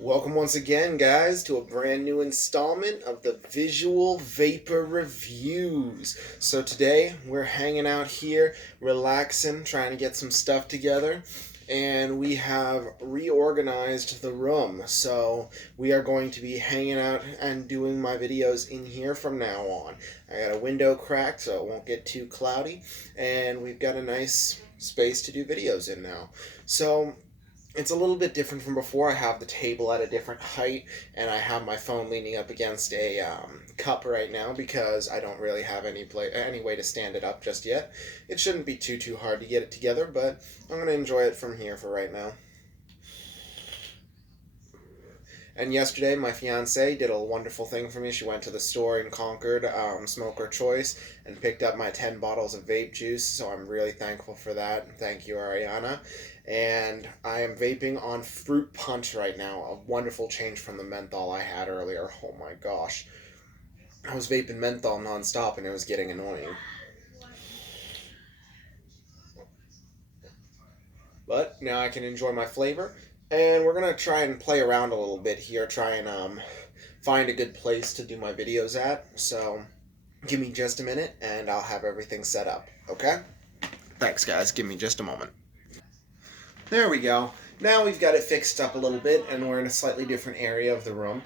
Welcome once again, guys, to a brand new installment of the Visual Vapor Reviews. So today, we're hanging out here, relaxing, trying to get some stuff together, and we have reorganized the room. So we are going to be hanging out and doing my videos in here from now on. I got a window cracked so it won't get too cloudy, and we've got a nice space to do videos in now. So it's a little bit different from before. I have the table at a different height, and I have my phone leaning up against a cup right now because I don't really have any way to stand it up just yet. It shouldn't be too hard to get it together, but I'm going to enjoy it from here for right now. And yesterday, my fiance did a wonderful thing for me. She went to the store in Concord, Smoker Choice, and picked up my 10 bottles of vape juice. So I'm really thankful for that. Thank you, Ariana. And I am vaping on fruit punch right now. A wonderful change from the menthol I had earlier. Oh my gosh. I was vaping menthol nonstop and it was getting annoying. But now I can enjoy my flavor. And we're going to try and play around a little bit here. Try and find a good place to do my videos at. So give me just a minute and I'll have everything set up. Okay? Thanks, guys. Give me just a moment. There we go. Now we've got it fixed up a little bit and we're in a slightly different area of the room.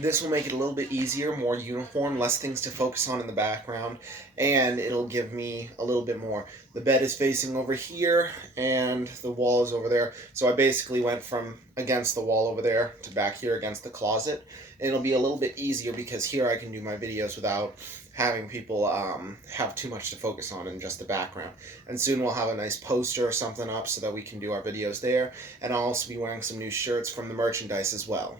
This will make it a little bit easier, more uniform, less things to focus on in the background, and it'll give me a little bit more. The bed is facing over here, and the wall is over there, so I basically went from against the wall over there to back here against the closet. And it'll be a little bit easier because here I can do my videos without having people have too much to focus on in just the background. And soon we'll have a nice poster or something up so that we can do our videos there, and I'll also be wearing some new shirts from the merchandise as well.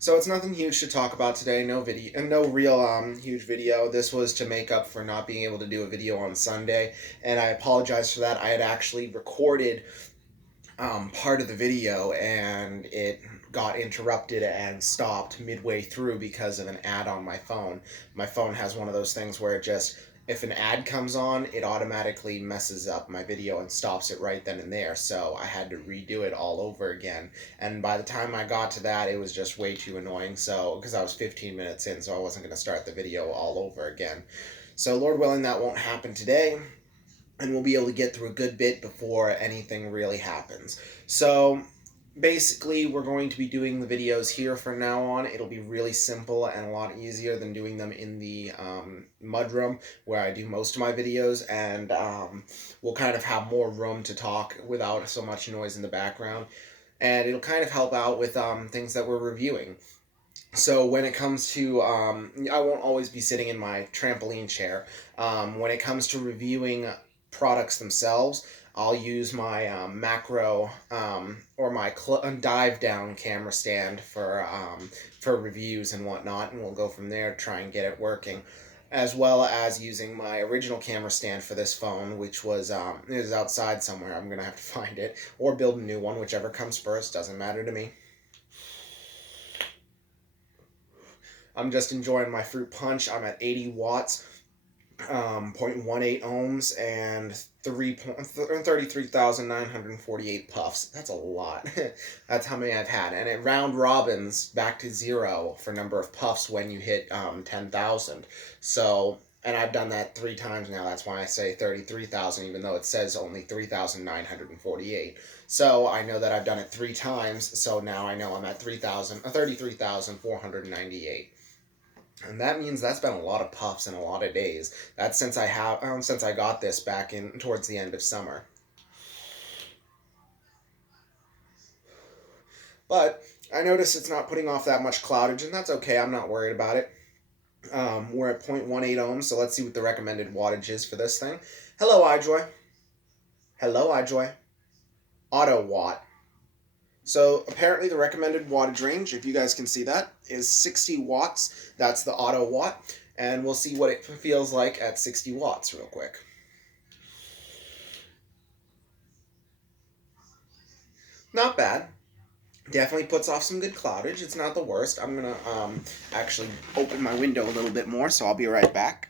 So it's nothing huge to talk about today. No video, no real huge video. This was to make up for not being able to do a video on Sunday, and I apologize for that. I had actually recorded part of the video, and it got interrupted and stopped midway through because of an ad on my phone. My phone has one of those things where it just, if an ad comes on, it automatically messes up my video and stops it right then and there. So I had to redo it all over again. And by the time I got to that, it was just way too annoying. So, because I was 15 minutes in, so I wasn't going to start the video all over again. So, Lord willing, that won't happen today. And we'll be able to get through a good bit before anything really happens. So, basically, we're going to be doing the videos here from now on. It'll be really simple and a lot easier than doing them in the mudroom where I do most of my videos, and we'll kind of have more room to talk without so much noise in the background, and it'll kind of help out with things that we're reviewing. So when it comes to, I won't always be sitting in my trampoline chair. When it comes to reviewing products themselves, I'll use my macro or my dive down camera stand for reviews and whatnot, and we'll go from there to try and get it working, as well as using my original camera stand for this phone, which was is outside somewhere. I'm gonna have to find it or build a new one, whichever comes first. Doesn't matter to me. I'm just enjoying my fruit punch. I'm at 80 watts. 0.18 ohms and 33,948 puffs. That's a lot. That's how many I've had. And it round robins back to 0 for number of puffs when you hit 10,000. So, and I've done that 3 times now. That's why I say 33,000, even though it says only 3,948. So I know that I've done it 3 times. So now I know I'm at 33,498. And that means that's been a lot of puffs in a lot of days. That's since I got this back in towards the end of summer. But I notice it's not putting off that much cloudage, and that's okay. I'm not worried about it. We're at 0.18 ohms, so let's see what the recommended wattage is for this thing. Hello, iJoy. Hello, iJoy. Auto watt. So apparently the recommended wattage range, if you guys can see that, is 60 watts. That's the auto watt. And we'll see what it feels like at 60 watts real quick. Not bad. Definitely puts off some good cloudage. It's not the worst. I'm going to actually open my window a little bit more, so I'll be right back.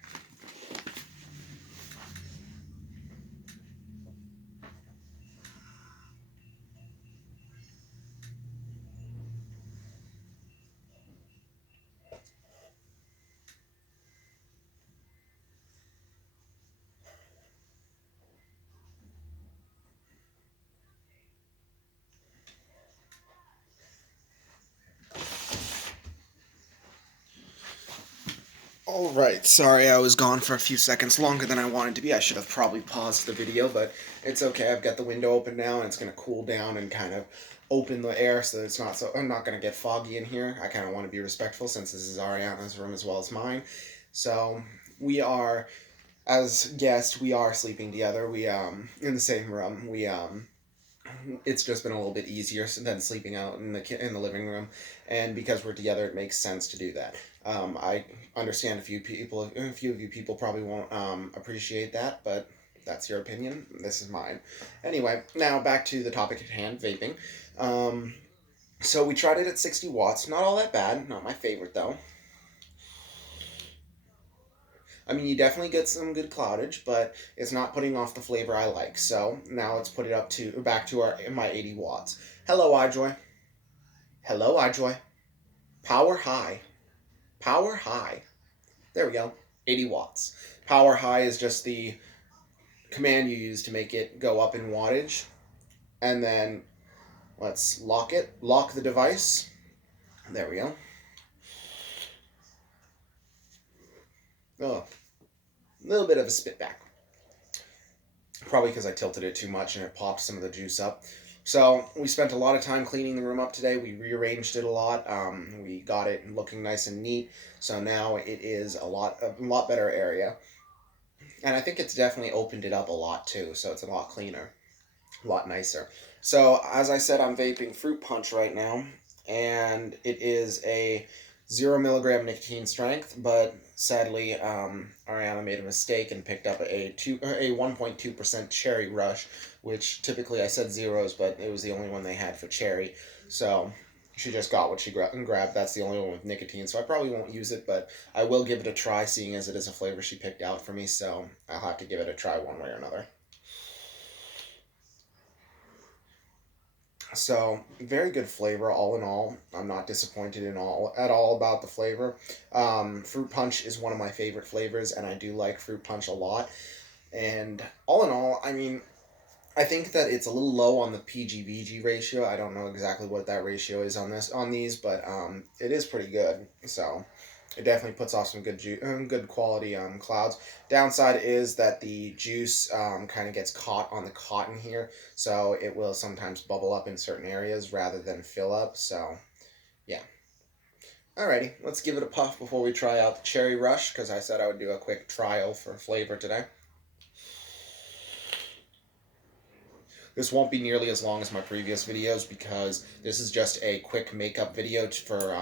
Alright, sorry I was gone for a few seconds longer than I wanted to be. I should have probably paused the video, but it's okay. I've got the window open now and it's going to cool down and kind of open the air so that it's not so I'm not going to get foggy in here. I kind of want to be respectful since this is Ariana's room as well as mine. So, we are as guests, we are sleeping together. We in the same room. We it's just been a little bit easier than sleeping out in the living room, and because we're together, it makes sense to do that. I understand a few of you people probably won't appreciate that, but that's your opinion. This is mine. Anyway, now back to the topic at hand, vaping. Um, so we tried it at 60 watts. Not all that bad. Not my favorite though. I mean, you definitely get some good cloudage, but it's not putting off the flavor I like. So now let's put it up to back to my 80 watts. Hello, iJoy. Hello, iJoy. Power high. Power high. There we go. 80 watts. Power high is just the command you use to make it go up in wattage. And then let's lock it. Lock the device. There we go. Oh, a little bit of a spit back. Probably because I tilted it too much and it popped some of the juice up. So we spent a lot of time cleaning the room up today. We rearranged it a lot. We got it looking nice and neat. So now it is a lot better area. And I think it's definitely opened it up a lot too. So it's a lot cleaner, a lot nicer. So as I said, I'm vaping Fruit Punch right now, and it is a 0 milligram nicotine strength, but sadly, Ariana made a mistake and picked up a 1.2% Cherry Rush, which typically I said zeros, but it was the only one they had for cherry. So she just got what she grabbed. That's the only one with nicotine, so I probably won't use it, but I will give it a try, seeing as it is a flavor she picked out for me. So I'll have to give it a try one way or another. So very good flavor all in all. I'm not disappointed at all about the flavor. Fruit Punch is one of my favorite flavors, and I do like Fruit Punch a lot. And all in all, I mean, I think that it's a little low on the PG/VG ratio. I don't know exactly what that ratio is on these, but it is pretty good. So it definitely puts off some good quality clouds. Downside is that the juice kind of gets caught on the cotton here, so it will sometimes bubble up in certain areas rather than fill up. So yeah. Alrighty, let's give it a puff before we try out the Cherry Rush, because I said I would do a quick trial for flavor today. This won't be nearly as long as my previous videos because this is just a quick makeup video for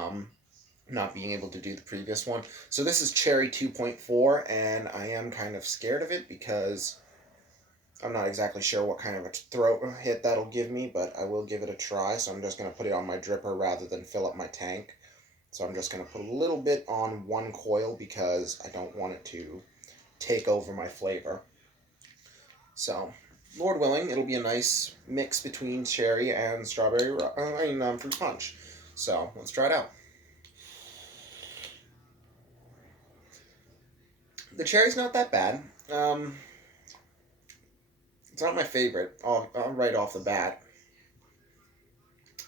not being able to do the previous one. So this is Cherry 2.4, and I am kind of scared of it because I'm not exactly sure what kind of a throat hit that'll give me, but I will give it a try. So I'm just going to put it on my dripper rather than fill up my tank. So I'm just going to put a little bit on one coil because I don't want it to take over my flavor. So, Lord willing, it'll be a nice mix between cherry and strawberry fruit punch. So, let's try it out. The cherry's not that bad. It's not my favorite. Right off the bat.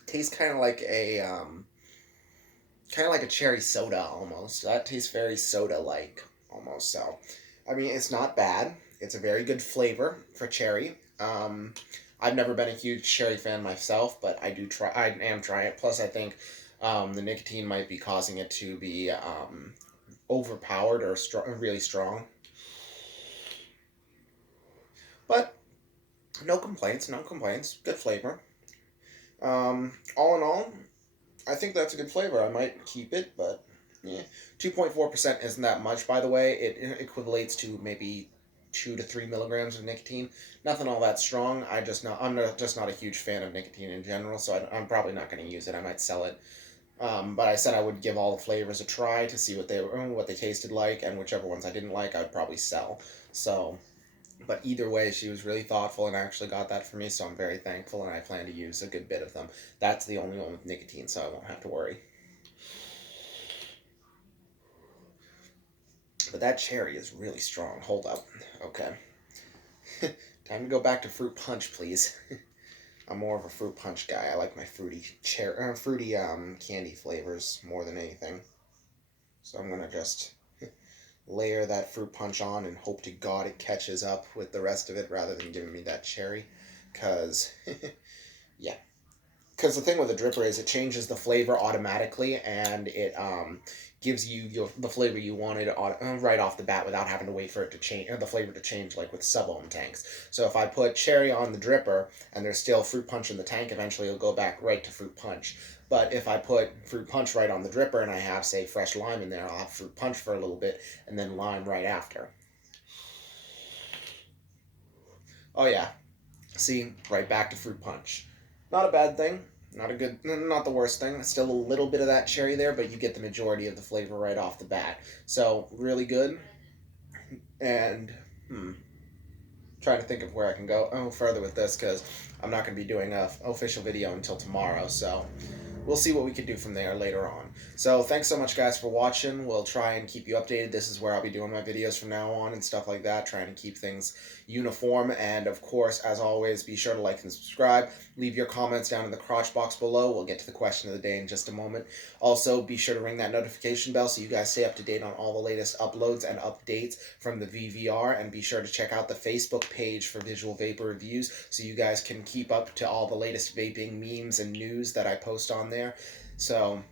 Tastes kind of like a cherry soda almost. That tastes very soda-like almost. So, I mean, it's not bad. It's a very good flavor for cherry. I've never been a huge cherry fan myself, but I am trying it. Plus, I think the nicotine might be causing it to be overpowered or really strong. But no complaints, no complaints. Good flavor. All in all, I think that's a good flavor. I might keep it, but yeah, 2.4% isn't that much. By the way, it equates to maybe 2 to 3 milligrams of nicotine. Nothing all that strong. Just not a huge fan of nicotine in general, so I'm probably not going to use it. I might sell it. But I said I would give all the flavors a try to see what they tasted like, and whichever ones I didn't like, I would probably sell. So, but either way, she was really thoughtful and actually got that for me, so I'm very thankful, and I plan to use a good bit of them. That's the only one with nicotine, so I won't have to worry. But that cherry is really strong. Hold up. Okay. Time to go back to Fruit Punch, please. I'm more of a Fruit Punch guy. I like my fruity candy flavors more than anything. So I'm gonna just layer that fruit punch on and hope to God it catches up with the rest of it rather than giving me that cherry. Because, yeah. Because the thing with a dripper is it changes the flavor automatically, and it gives you the flavor you wanted right off the bat without having to wait for it to change, the flavor to change like with sub-ohm tanks. So if I put cherry on the dripper and there's still fruit punch in the tank, eventually it'll go back right to fruit punch. But if I put fruit punch right on the dripper and I have, say, fresh lime in there, I'll have fruit punch for a little bit and then lime right after. Oh yeah, see, right back to fruit punch. Not a bad thing. Not the worst thing. Still a little bit of that cherry there, but you get the majority of the flavor right off the bat. So, really good. And, trying to think of where I can go further with this, because I'm not going to be doing a official video until tomorrow, so we'll see what we can do from there later on. So thanks so much, guys, for watching. We'll try and keep you updated. This is where I'll be doing my videos from now on and stuff like that, trying to keep things uniform. And of course, as always, be sure to like and subscribe. Leave your comments down in the crotch box below. We'll get to the question of the day in just a moment. Also, be sure to ring that notification bell so you guys stay up to date on all the latest uploads and updates from the VVR. And be sure to check out the Facebook page for Visual Vapor Reviews so you guys can keep up to all the latest vaping memes and news that I post on there. So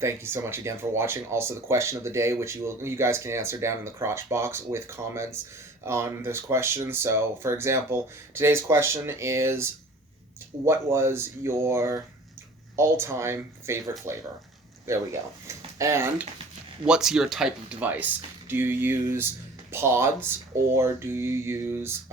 thank you so much again for watching. Also, the question of the day, which you guys can answer down in the crotch box with comments on this question. So, for example, today's question is, what was your all-time favorite flavor? There we go. And what's your type of device? Do you use pods or do you use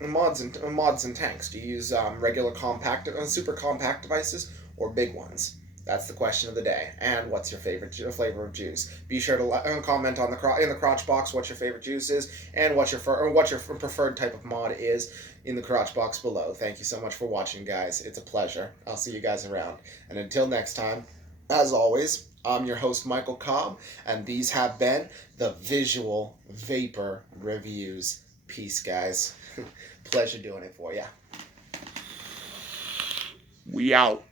mods and tanks? Do you use regular compact, super compact devices or big ones? That's the question of the day. And what's your favorite flavor of juice? Be sure to comment on in the crotch box what your favorite juice is and what your preferred type of mod is in the crotch box below. Thank you so much for watching, guys. It's a pleasure. I'll see you guys around. And until next time, as always, I'm your host, Michael Cobb, and these have been the Visual Vapor Reviews. Peace, guys. Pleasure doing it for ya. We out.